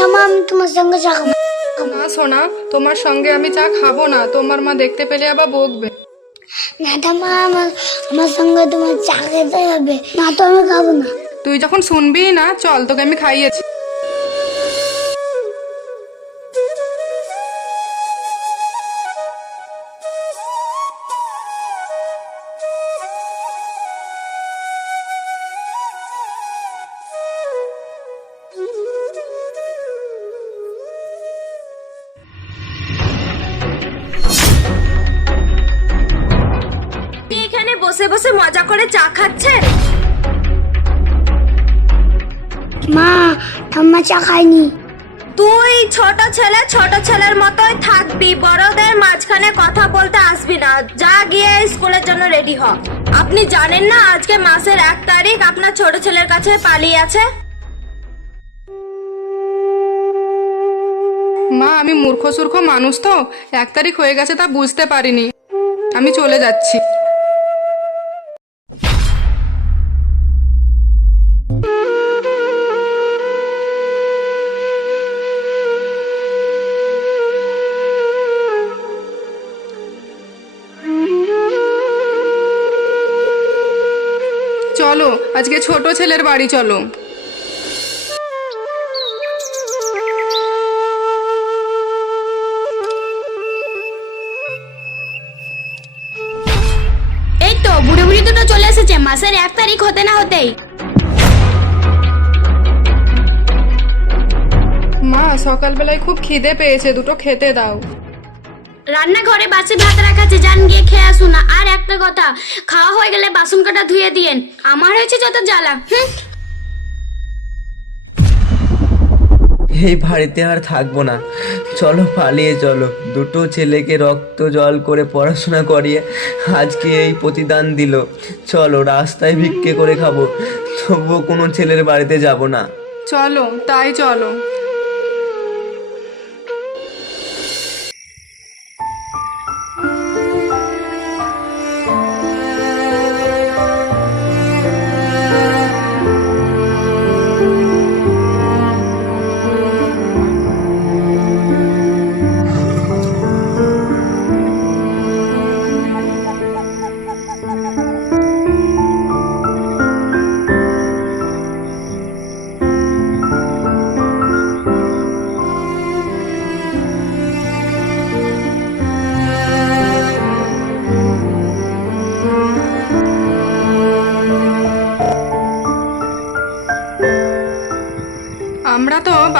ঠাম্মা আমি তোমার সঙ্গে চা খাব। না সোনা তোমার সঙ্গে আমি চা খাব না। তোমার মা দেখতে পেলে আবার বকবে। না ঠাম্মা আমার আমার সঙ্গে তোমার চা খেতে হবে। না তো আমি খাব না। তুই যখন শুনবি না চল তোকে আমি খাইয়েছি। বসে বসে মজা করে চা খাচ্ছেন? মা ঠাম্মা চা খায়নি। তুই ছোট ছেলে ছোট ছেলের মতোই থাকবি। বড়দের মাঝখানে কথা বলতে আসবি না। যা গিয়ে স্কুলের জন্য রেডি হ। আপনি জানেন না আজকে মাসের এক তারিখ আপনার ছোট ছেলের কাছে পালিয়ে আছে? মা আমি মূর্খ সূর্খ মানুষ তো। এক তারিখ হয়ে গেছে তা বুঝতে পারিনি। আমি চলে যাচ্ছি। আজকে ছোট ছেলের বাড়ি চলো। এই তো বুড়ো বুড়ি দুটো চলে এসেছে। মাসের এক তারিখ হতে না হতেই। মা সকালবেলায় খুব খিদে পেয়েছে। দুটো খেতে দাও। রান্নাঘরে বাসে ভাত রাখা আছে যান গিয়ে খেয়ে আসুন না। আর একটা কথা খাওয়া হয়ে গেলে বাসন কাটা ধুয়ে দিয়েন। আমার হয়েছে যত জ্বালা হুম? এই বাড়িতে আর থাকব না। চলো পালিয়ে চলো। দুটো ছেলেকে রক্ত জল করে পড়াশোনা করিয়ে আজকে এই প্রতিদান দিল। চলো রাস্তায় ভিক্ষে করে খাব। তবুও কোনো ছেলের বাড়িতে যাব না। চলো তাই চলো।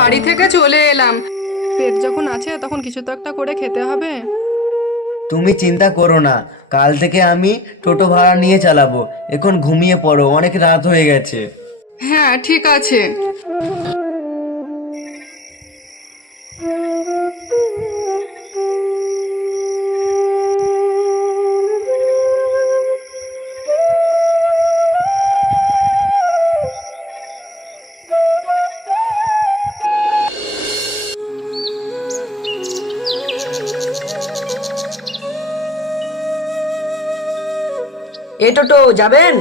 বাড়ি থেকে চলে এলাম। পেট যখন আছে তখন কিছু তো একটা করে খেতে হবে। তুমি চিন্তা করো না কাল থেকে আমি টোটো ভাড়া নিয়ে চালাবো। এখন ঘুমিয়ে পড়ো অনেক রাত হয়ে গেছে। হ্যাঁ ঠিক আছে। এ টোটো যাবেন?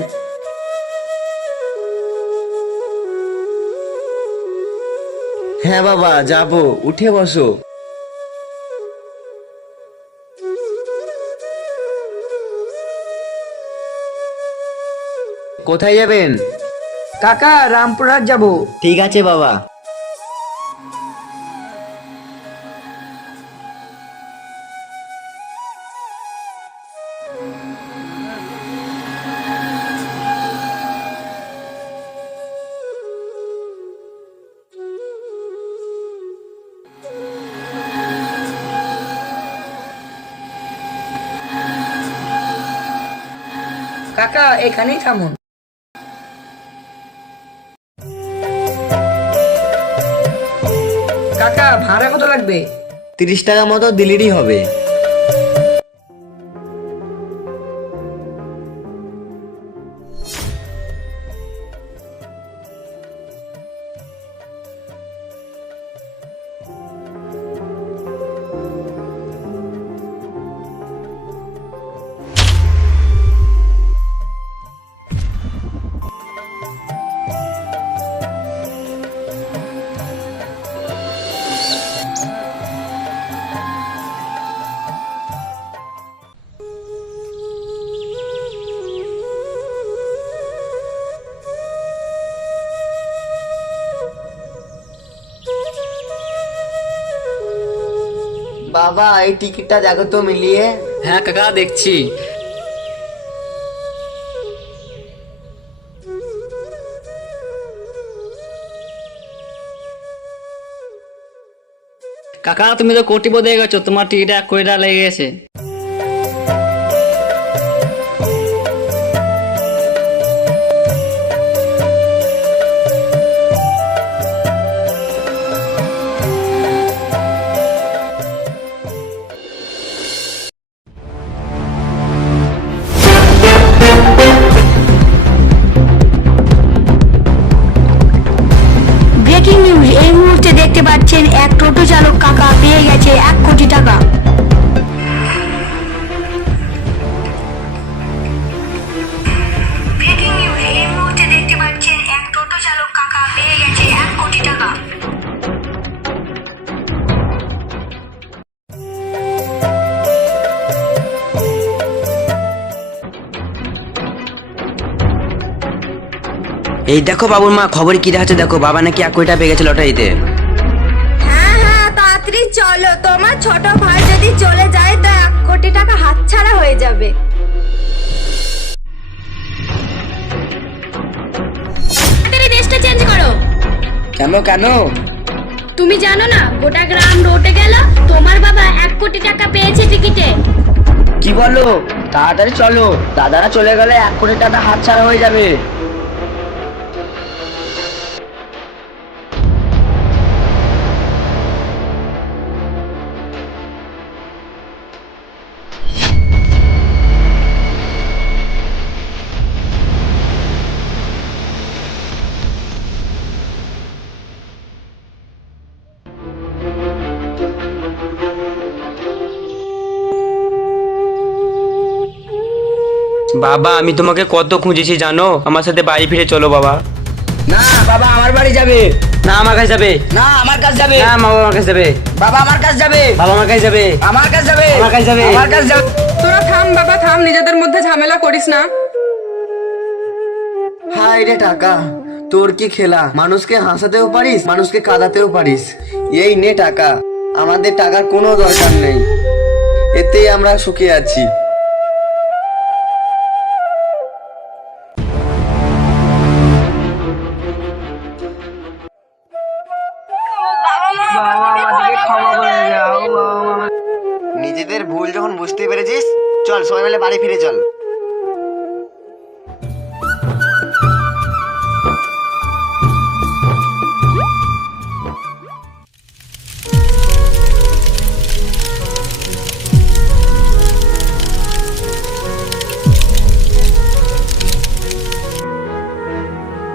হ্যাঁ বাবা যাব। উঠে বসো। কোথায় যাবেন? কাকা রামপুরহাট যাব। ঠিক আছে বাবা। কাকা এখানেই থামুন। কাকা ভাড়া কত লাগবে? তিরিশ টাকা মতো দিলেরই হবে। বাবা এই টিকিটটা দেখো তো মিলিয়ে হ্যাঁ কাকা দেখছি কাকা তুমি তো কোটিপতি গেছো তোমার টিকিটা টাকা লেগে গেছে টোটো চালক কাকা পেয়ে গেছে এক কোটি টাকা। এই দেখো বাবুর মা খবর কি দেখাচ্ছে? দেখো বাবা নাকি এক কোটি টাকা পেয়ে গেছে লটারিতে। চলো তোমার ছোট ভাই যদি চলে যায় তো এক কোটি টাকা হাতছাড়া হয়ে যাবে। চেঞ্জ করো। কেন কেন? তুমি জানো না গোটা গ্রাম রোটে গেল তোমার বাবা এক কোটি টাকা পেয়েছে টিকিটে। কি বলো? তাড়াতাড়ি চলো দাদারা চলে গেলে এক কোটি টাকা হাত ছাড়া হয়ে যাবে। বাবা আমি তোমাকে কত খুঁজেছি জানো? আমার সাথে বাড়ি ফিরে চলো বাবা। না বাবা আমার বাড়ি যাবে। না আমার কাছে যাবে। না আমার কাছে যাবে। না মা আমার কাছে যাবে। বাবা আমার কাছে যাবে। বাবা আমার কাছে যাবে। আমার কাছে যাবে। আমার কাছে যাবে। আমার কাছে যাবে। তোরা থাম বাবা থাম নিজেদের মধ্যে ঝামেলা করিস না। হাই রে টাকা তোর কি খেলা? মানুষকে হাসাতেও পারিস মানুষকে কাঁদাতেও পারিস। এই নে টাকা আমাদের টাকার কোনো দরকার নেই। এতেই আমরা সুখে আছি। বাড়ি ফিরে চল